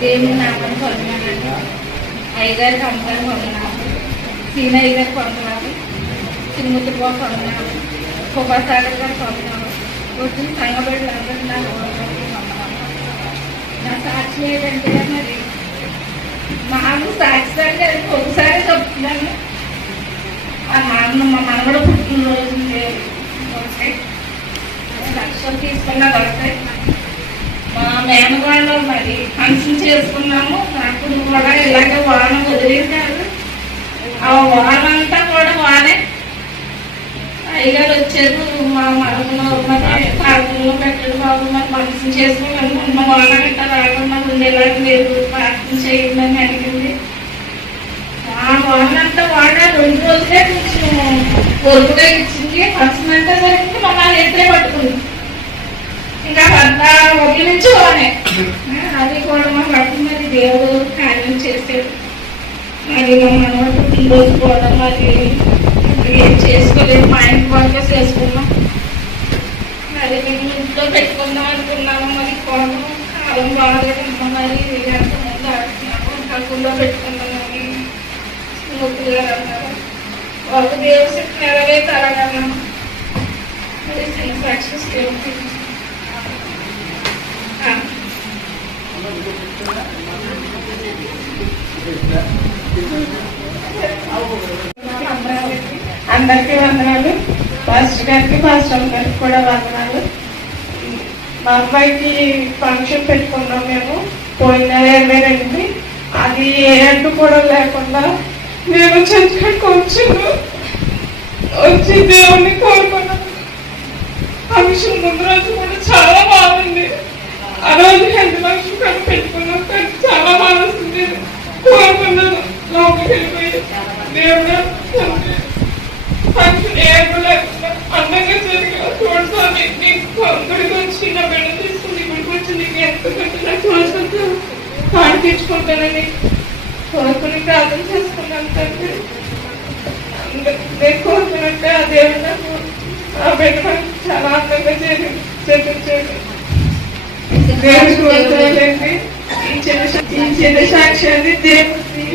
దేవుని నామని పొందనాలండి. అయ్యగారికి అమ్మగారు పొందనాలు, సీనయ్య గారు పొందనాలు, చిన్నముత్తి బాబు పొందనాలు, కుమారసాగర్ గారు పొందనాలు, వచ్చిన సంగబడిలు అందరూ నా పొందనాలు. నా సాక్షి ఏంటంటే మరి మాకు సాక్షి అంటే ఒకసారి చెప్తున్నాను. మా మనవడు పుట్టినరోజు లక్షలు తీసుకున్నా దొరకాయి. మా మేనగాళ్ళు మరి ఫంక్షన్ చేసుకున్నాము. నాకు కూడా ఇలాగే వాన వదిలేశారు. ఆ వాన అంతా కూడా వానే. అయ్యగారు వచ్చారు. మా మనలో మరి ప్రార్థనలో పెట్టాడు. బాబు మరి ఫంక్షన్ చేసుకుని అనుకుంటున్నాం. వాన గంట రాకుండా ఉండేలాగా లేదు, ప్రార్థన చేయండి అని అడిగింది. ఆ వానంతా వాడ 2 రోజులే కొంచెం పొరుగుగా ఇచ్చింది. ఫంక్షన్ అంటే సరికి మమ్మల్ని ఎత్తే పట్టుకుంది. ఇంకా పెద్ద ఒకే నుంచి వానే. అది కూడా మా పట్టు మరి దేవుడు కార్యం చేశాడు. మరి మా మనవాడు పుట్టినరోజు కూడా మరి ఏం చేసుకోలేదు. మా ఇంటి వరకే చేసుకున్నాం. మరి మేము ఇంట్లో పెట్టుకుందాం అనుకున్నాము. మరి కోపం కాలం బాగాలేదమ్మా. మరి ఎంతమంది ఆడుతున్నాము, కాకుండా పెట్టుకుందామని ముక్కులు గారు అన్నారు. ఒక దేవుడు శక్తి నెరవేర్చాలన్నా మరి సాక్షి అందరికీ వందనాలు. పాస్టర్ గారికి, పాస్టర్ గారికి కూడా వందనాలు. మా అబ్బాయికి ఫంక్షన్ పెట్టుకున్నాం మేము పోయిన 22 అది ఏ అడ్డు కూడా లేకుండా నేను చర్చకు వచ్చి దేవుణ్ణి కోరుకున్నాను. ఫంక్షన్ ముందు రోజు కూడా చాలా బాగుంది. ఆ రోజు హెల్త్ ఫంక్షన్ కూడా పెట్టుకున్నాం, కానీ చాలా బాగా వస్తుంది. కోరుకున్నాను లోపలికి వెళ్ళిపోయి దేవుడు ఫంక్షన్ ఏ అడ్డు లేకుండా అందంగా జరిగిన చూడసారి నీకు అందరికి వచ్చి నా బిడ్డ తీసుకుని ఇక్కడికి వచ్చి నీకు ఎంత కట్టినా చూసుకుంటూ కాడు తెచ్చుకుంటానని కోరుకుని ప్రార్థన చేసుకున్నాను. తండ్రి నేను కోరుకున్నట్టే ఆ దేవుడు నాకు ఆ బిడ్డ చాలా అందంగా చేపించాడు. దేవుడు కోరుకోవాలండి. ఈ చిన్న సాక్ష్యాన్ని దేవుడికి